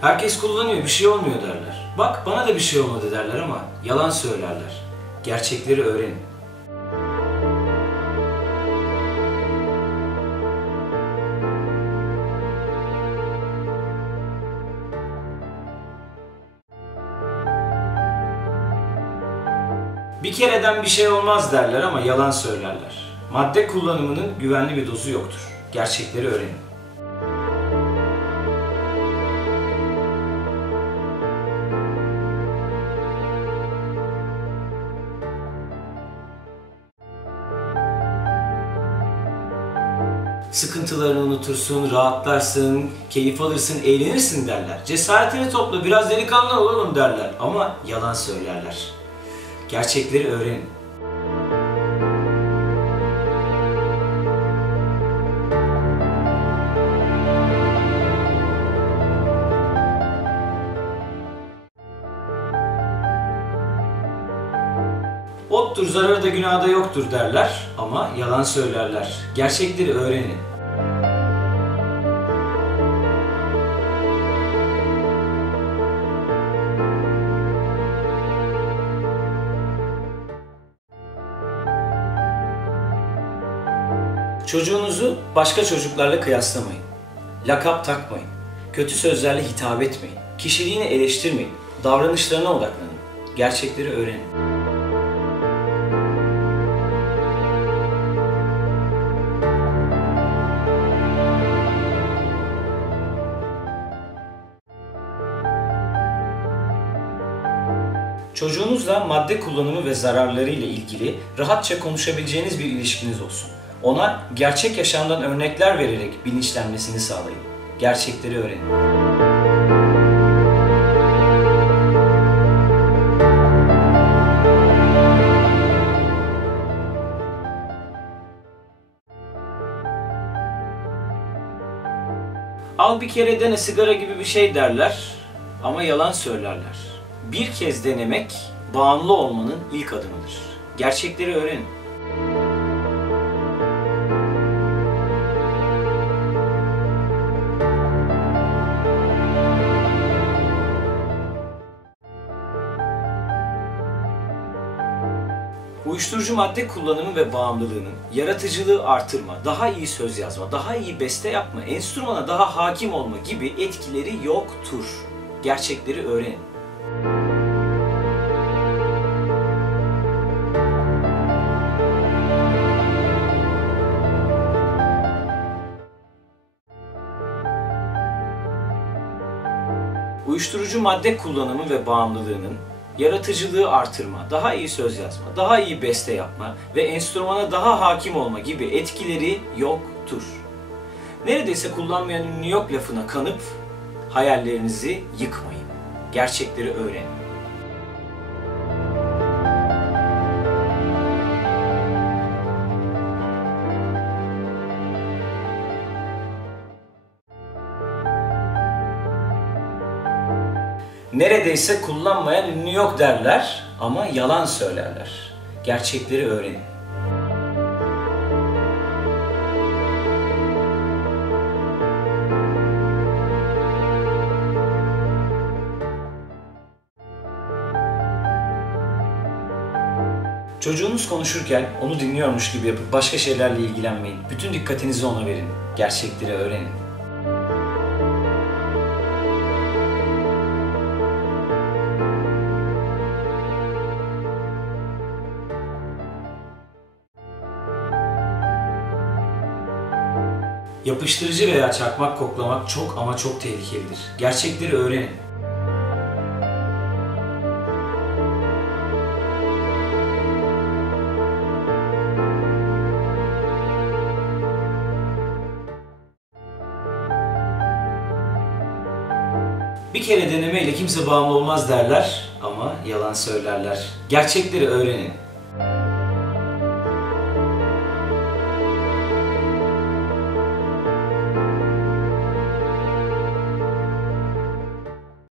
Herkes kullanıyor, bir şey olmuyor derler. Bak bana da bir şey olmadı derler ama yalan söylerler. Gerçekleri öğrenin. Bir kereden bir şey olmaz derler ama yalan söylerler. Madde kullanımının güvenli bir dozu yoktur. Gerçekleri öğrenin. Sıkıntılarını unutursun, rahatlarsın, keyif alırsın, eğlenirsin derler. Cesaretini topla, biraz delikanlı olalım derler ama yalan söylerler. Gerçekleri öğrenin. Ottur, zararı da günahı da yoktur derler ama yalan söylerler. Gerçekleri öğrenin. Çocuğunuzu başka çocuklarla kıyaslamayın. Lakap takmayın. Kötü sözlerle hitap etmeyin. Kişiliğini eleştirmeyin. Davranışlarına odaklanın. Gerçekleri öğrenin. Çocuğunuzla madde kullanımı ve zararları ile ilgili rahatça konuşabileceğiniz bir ilişkiniz olsun. Ona gerçek yaşamdan örnekler vererek bilinçlenmesini sağlayın. Gerçekleri öğrenin. Al bir kere dene sigara gibi bir şey derler ama yalan söylerler. Bir kez denemek bağımlı olmanın ilk adımıdır. Gerçekleri öğrenin. Uyuşturucu madde kullanımı ve bağımlılığının yaratıcılığı artırma, daha iyi söz yazma, daha iyi beste yapma, enstrümana daha hakim olma gibi etkileri yoktur. Gerçekleri öğrenin. Uyuşturucu madde kullanımı ve bağımlılığının yaratıcılığı artırma, daha iyi söz yazma, daha iyi beste yapma ve enstrümana daha hakim olma gibi etkileri yoktur. Neredeyse kullanmayan ünlü yok lafına kanıp hayallerinizi yıkmayın. Gerçekleri öğrenin. Neredeyse kullanmayan ünlü yok derler ama yalan söylerler. Gerçekleri öğrenin. Çocuğunuz konuşurken onu dinliyormuş gibi yapıp başka şeylerle ilgilenmeyin. Bütün dikkatinizi ona verin. Gerçekleri öğrenin. Yapıştırıcı veya çakmak koklamak çok ama çok tehlikelidir. Gerçekleri öğrenin. Bir kere denemeyle kimse bağımlı olmaz derler ama yalan söylerler. Gerçekleri öğrenin.